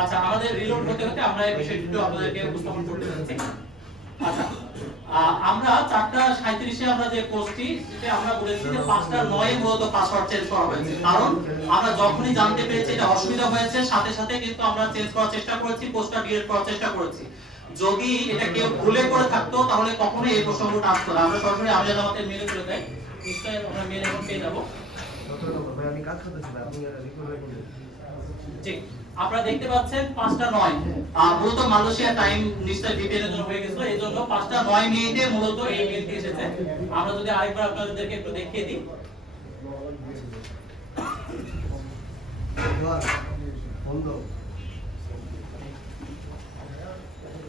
আচ্ছা, আমাদের রিলোড হতে হতে আমরা এই বিষয়টি একটু আপনাদেরকে উপস্থাপন করতে যাচ্ছি। আচ্ছা, আমরা 4:37 আমরা যে কোর্সটি যেটা আমরা বলেছি যে 5:09 মূলত পাসওয়ার্ড চেঞ্জ করা হয়েছে, কারণ আমরা যখনই জানতে পেরেছি এটা অসুবিধা হয়েছে সাথে সাথে কিন্তু আমরা চেঞ্জ করার চেষ্টা করেছি, পোস্টটা ডিলিট করার চেষ্টা করেছি। যদি এটা কেউ ভুলে করে থাকতো তাহলে কখনোই এই প্রসঙ্গটা আসতো না। আমরা সরাসরি আমাদের আমাদের মেলে করে দেই, নিশ্চয়ই আমরা মেল এখন পেয়ে যাব। ঠিক, আপনারা দেখতে পাচ্ছেন 5:09 মূলত মালয়েশিয়া টাইম নিশ্চয়ই ডিটেইলের জন্য হয়ে গেছিল, এই জন্য 5:09 মিনিটে মূলত এই মেলটি এসেছে। আমরা যদি আরেকবার আপনাদেরকে একটু দেখিয়ে দিই।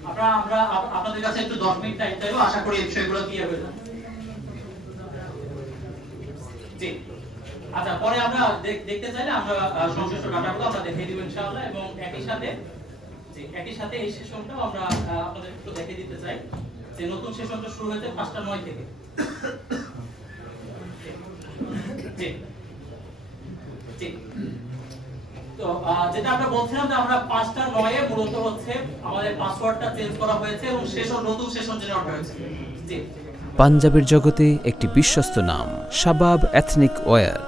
আমরা আপনাদের কাছে একটু 10 মিনিট টাইম চাইবো, আশা করি এই বিষয়গুলো ক্লিয়ার হয়ে যাবে। জি, আচ্ছা, পরে আমরা দেখতে চাইলে আমরা সংশ্লিষ্ট ডাটাগুলো আমরা দেখিয়ে দিব ইনশাআল্লাহ, এবং একই সাথে এই সেশনটাও আমরা আপনাদের একটু দেখিয়ে দিতে চাই যে নতুন সেশনটা শুরু হয়েছে 5:09 থেকে। জি জি, তো যেটা আমরা বলছিলাম যে আমরা 5:09 এ মূলত হচ্ছে আমাদের পাসওয়ার্ডটা চেঞ্জ করা হয়েছে এবং নতুন সেশন জেনারেট হয়েছে। জি, পাঞ্জাবের জগতে একটি বিশ্বস্ত নাম শাবাব এথনিক ওয়্যার।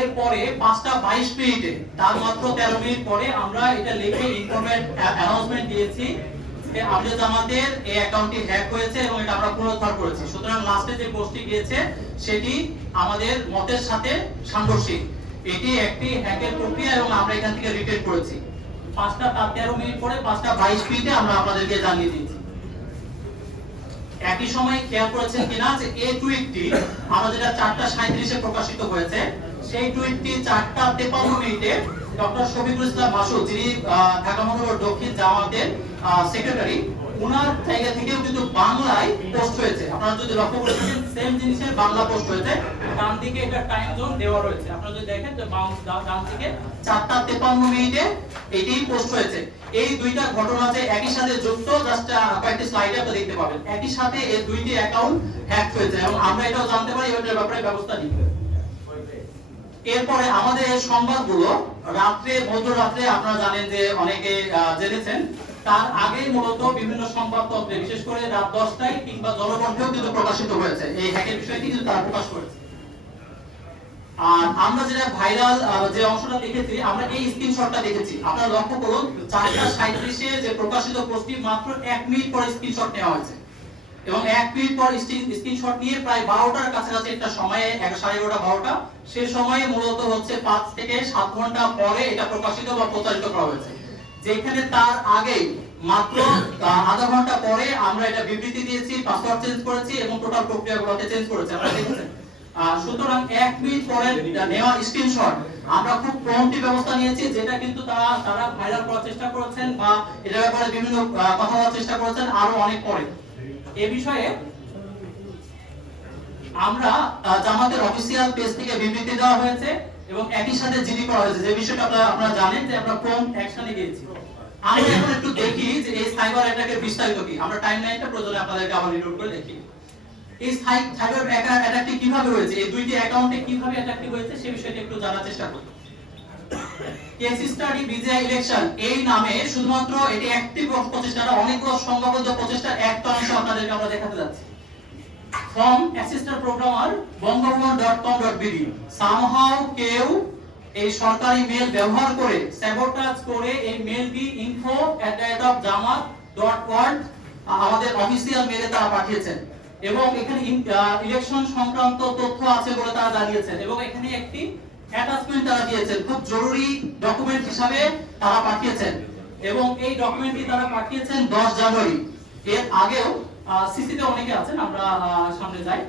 এরপরে 5:22 মিনিটে, তার মাত্র 13 মিনিট পরে আমরা এটা লিখে ইনফরমেট অ্যানাউন্সমেন্ট দিয়েছি যে আমাদের জামাতের এই অ্যাকাউন্টটি হ্যাক হয়েছে এবং এটা আমরা পুনরুদ্ধার করেছি। সুতরাং লাস্টে যে পোস্টটি গিয়েছে সেটি আমাদের মতের সাথে সাংঘর্ষিক। এটি একটি হ্যাকের প্রক্রিয়া এবং আমরা এখান থেকে রিটেক করেছি। 5:13 মিনিট পরে 5:22 মিনিটে আমরা আপনাদেরকে জানিয়ে দিয়েছি। একই সময় খেয়াল করেছেন কিনা যে এই টুইটটি আমরা যেটা 4:37 এ প্রকাশিত হয়েছে, সেই টুইটটি 4:53 মিনিটে ডক্টর শফিকুল ইসলাম মাসুদ, যিনি ঢাকা মহানগর দক্ষিণ জামাতের সেক্রেটারি, ওনার জায়গা থেকেও কিন্তু বাংলায় পোস্ট হয়েছে। আপনারা যদি লক্ষ্য করে থাকেন সেম জিনিসের বাংলা পোস্ট হয়েছে, ডান দিকে এটা টাইম জোন দেওয়া রয়েছে। আপনারা যদি দেখেন যে ডান দিকে 4:53 মিনিটে এটি পোস্ট হয়েছে। এই দুইটা ঘটনা যে একই সাথে যুক্ত, জাস্ট কয়েকটি স্লাইডে আপনারা দেখতে পাবেন। একই সাথে এই দুইটি অ্যাকাউন্ট হ্যাক হয়েছে এবং আমরা এটাও জানতে পারি এটার ব্যাপারে ব্যবস্থা নিতে। এরপরে আমাদের এই সংবাদগুলো মধ্যরাত্রে আপনারা জানেন যে অনেকে জেনেছেন, তার আগেই মূলত বিভিন্ন সংবাদপত্রে বিশেষ করে রাত 10টায় কিংবা জনকণ্ঠেও কিন্তু প্রকাশিত হয়েছে এই হ্যাকের বিষয়টি, কিন্তু তারা প্রকাশ করেছে। আর আমরা যেটা ভাইরাল যে অংশটা দেখেছি, আমরা এই স্ক্রিনশটটা দেখেছি। আপনারা লক্ষ্য করুন 4:37 এ যে প্রকাশিত পোস্টটি মাত্র 1 মিনিট পরে স্ক্রিনশট নেওয়া হয়েছে এবং 1 মিনিট পর স্ক্রিনশট নিয়ে প্রায় 12টার কাছাকাছি একটা সময়ে, 11:30-12টা, সেই সময়ে মূলত হচ্ছে 5 থেকে 7 ঘন্টা পরে এটা প্রকাশিত বা প্রচারিত করা হয়েছে। যেখানে তার আগে মাত্র আধা ঘন্টা পরে আমরা এটা বিবৃতি দিয়েছি, পাসওয়ার্ড চেঞ্জ করেছি এবং টোটাল প্রক্রিয়াগুলোকে চেঞ্জ করেছি, আপনারা দেখেছেন। সুতরাং 1 মিনিট পরে নেওয়া স্ক্রিনশট আমরা খুব প্রম্পটি ব্যবস্থা নিয়েছি, যেটা কিন্তু তারা ভাইরাল করার চেষ্টা করেছেন বা এর ব্যাপারে বিভিন্ন কথা বলার চেষ্টা করেছেন আরো অনেক পরে। এই বিষয়ে আমরা জামাতের অফিসিয়াল পেজ থেকে বিবৃতি দেওয়া হয়েছে এবং একই সাথে জিডি করা হয়েছে, যে বিষয়টা আপনারা জানেন যে আমরা প্রম্পট অ্যাকশনে গিয়েছি। আমরা এখন একটু দেখি যে এই সাইবার অ্যাটাকের বিস্তারিত কি। আমরা টাইমলাইনটা প্রয়োজনে আপনাদেরকে আবার রিলোড করে দেখি। এই সাইবার অ্যাটাকটি কিভাবে হয়েছে, এই দুইটি অ্যাকাউন্টে কিভাবে অ্যাটাকটি হয়েছে সেই বিষয়টা একটু জানার চেষ্টা করি। কেস স্টাডি বিজে ইলেকশন এই নামে শুধুমাত্র এটি একটি প্রচেষ্টা, অনেকগুলো সংঘবদ্ধ প্রচেষ্টার একটা অংশ আপনাদেরকে আমরা দেখাতে যাচ্ছি। from assistant programmer bangabhavan.com.bd somehow কেউ এই সরকারি মেল ব্যবহার করে স্যাবোটাজ করে এই মেলটি info@jamaat.org আমাদের অফিশিয়াল মেলে তারা পাঠিয়েছেন এবং এখানে ইলেকশন সংক্রান্ত তথ্য আছে বলে তারা জানিয়েছেন এবং এখানে একটি অ্যাটাচমেন্ট তারা দিয়েছেন, খুব জরুরি ডকুমেন্ট হিসাবে তারা পাঠিয়েছেন এবং এই ডকুমেন্টটি তারা পাঠিয়েছেন 10 জানুয়ারি। এর আগেও সিসিতে অনেকে আছেন, আমরা সামনে যাই।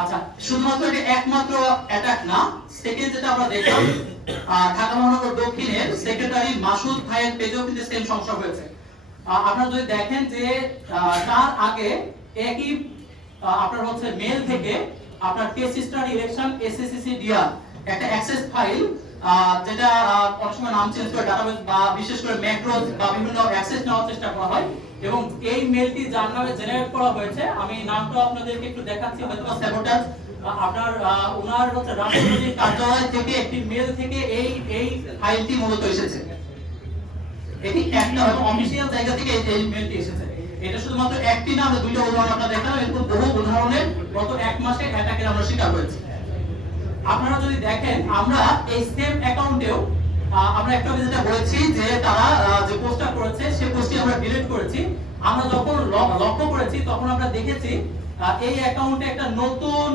আচ্ছা, শুধুমাত্র এটা একমাত্র অ্যাটাক না, সেকেন্ড যেটা আমরা দেখলাম ঢাকা মহানগর দক্ষিণের সেক্রেটারি মাসুদ ভাইয়ের পেজেও কিন্তু সেম সমস্যা হয়েছে। আপনারা যদি দেখেন যে তার আগে একই আপনার হচ্ছে মেল থেকে আপনার case study election SSC DR একটা অ্যাক্সেস ফাইল, যেটা অনেক সময় নাম চেঞ্জ করে ডাটাবেস বা বিশেষ করে ম্যাক্রোজ বা বিভিন্ন অ্যাক্সেস নেওয়ার চেষ্টা করা হয় এবং এই মেলটি যার নামে জেনারেট করা হয়েছে, আমি নামটা আপনাদেরকে একটু দেখাচ্ছি, হয়তো স্যাবোটাজ আপনার ওনার হচ্ছে রাষ্ট্রপতির কার্যালয় থেকে একটি মেল থেকে এই ফাইলটি মূলত এসেছে। এটি একটা অফিসিয়াল জায়গা থেকে এই মেলটি এসেছে। এটা শুধুমাত্র একটি না, আমরা দুইটা উদাহরণ আপনাদের দেখালাম, এরকম বহু উদাহরণের গত এক মাসে অ্যাটাকের আমরা শিকার হয়েছি। আপনারা যদি দেখেন আমরা এই সেম অ্যাকাউন্টেও আমরা একটা যেটা বলেছি যে তারা যে পোস্টটা করেছে সেই পোস্টটি আমরা ডিলিট করেছি। আমরা যখন লক্ষ্য করেছি তখন আমরা দেখেছি এই অ্যাকাউন্টে একটা নতুন